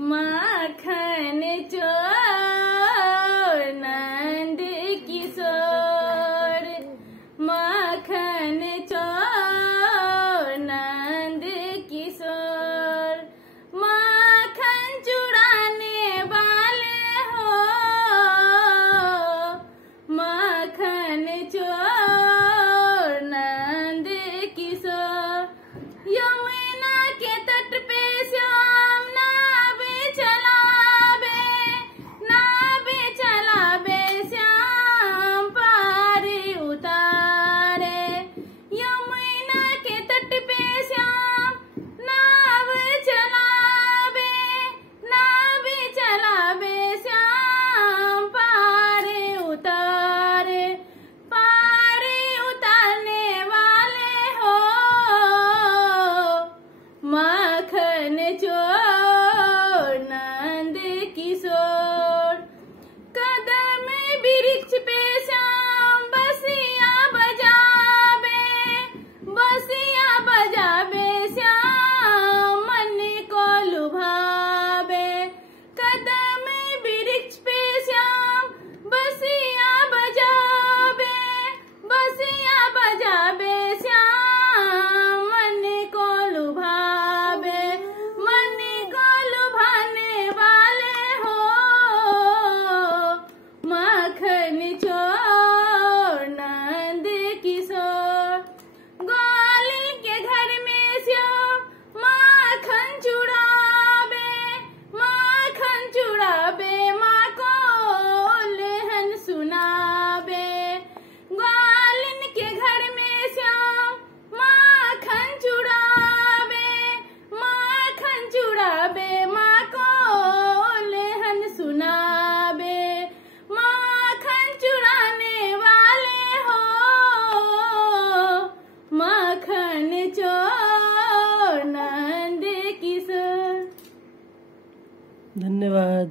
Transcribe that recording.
माखन चोर नंद किशोर, माखन चोर नंद किशोर, माखन चुराने वाले हो, माखन चोर नंद किशोर। यमुना के तट पे श्याम नाव चलावे श्याम पार उतारे। यमुना के तट पे श्याम नाव चलावे श्याम पार उतारे। पार उतारने वाले हो, माखन चोर नंद किशोर। कदम वृक्ष पे श्याम बसिया बजावे श्याम मन को लुभावे। कदम वृक्ष पे श्याम बसिया बजावे श्याम मन को लुभावे। मन को लुभाने वाले हो, माखन चोर नंद किशोर। ग्वालिन के घर में श्याम माखन चुरावे माँ को लेहन सुनावे। ग्वालिन के घर में श्याम माखन चुरावे माँ को लेहन सुनावे। माखन चुराने वाले हो, माखन चोर नंद किशोर। धन्यवाद।